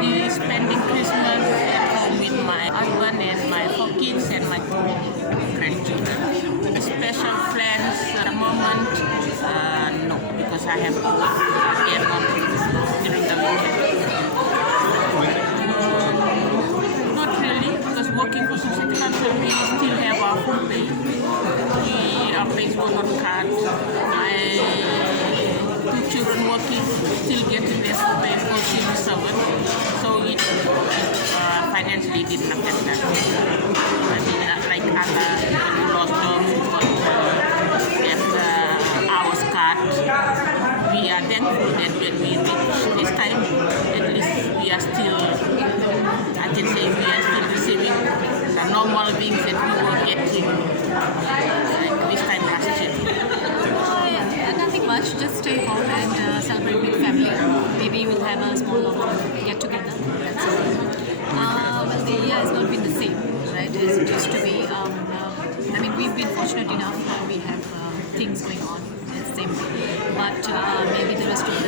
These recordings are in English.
be spending Christmas at home with my husband and my 4 kids and my 2 grandchildren. Special plans at the moment, no, because I have to get on during the weekend. Not really, because working for Society Council, we still have our full pay. We are paid for on card. My 2 children working, still getting their full pay for civil servant. So it financially didn't affect that. I mean, like other people who lost jobs, who got hours cut. We are thankful that when we reach this time, at least we are still, I can say we are still receiving the normal things that we were getting like this time last year. Nothing much, just stay home and celebrate with family. Maybe we'll have a small get together. That's all. But the year has not been the same, right, as it used to be. I mean, we've been fortunate enough that we have things going on the same way. But maybe the rest of the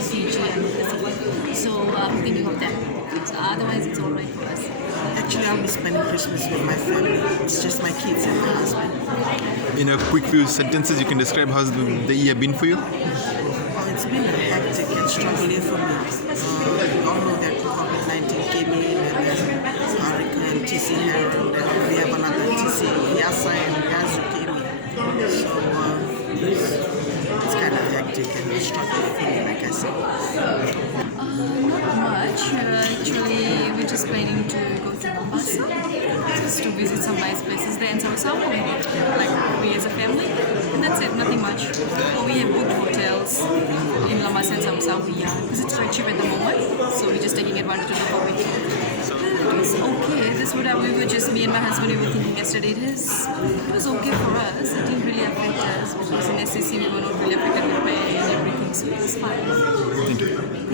CG and the city. So I'm thinking of that. So otherwise, it's all right for us. Actually, I'll be spending Christmas with my family. It's just my kids and my husband. In a quick few sentences, you can describe how's the year been for you? Well, it's been a hectic and struggle year for me. We all know that COVID-19 came in, and there's Hurricane TC Harold, and we have another TC Yasa and Yazu came in. So it's kind of hectic and struggle for me, like I said. Not much. Actually, we're just planning to go to Mombasa just to visit some nice places there and some like we as a family. And that's it, nothing much. We have booked hotels in Mombasa and Samsung, because it's very cheap at the moment. So we're just taking advantage of the COVID. It was okay. We were just, me and my husband, we were thinking yesterday, it was okay for us. It didn't really affect us. Because in SCC, we were not really affected with pay and everything. So it was fine. Thank you.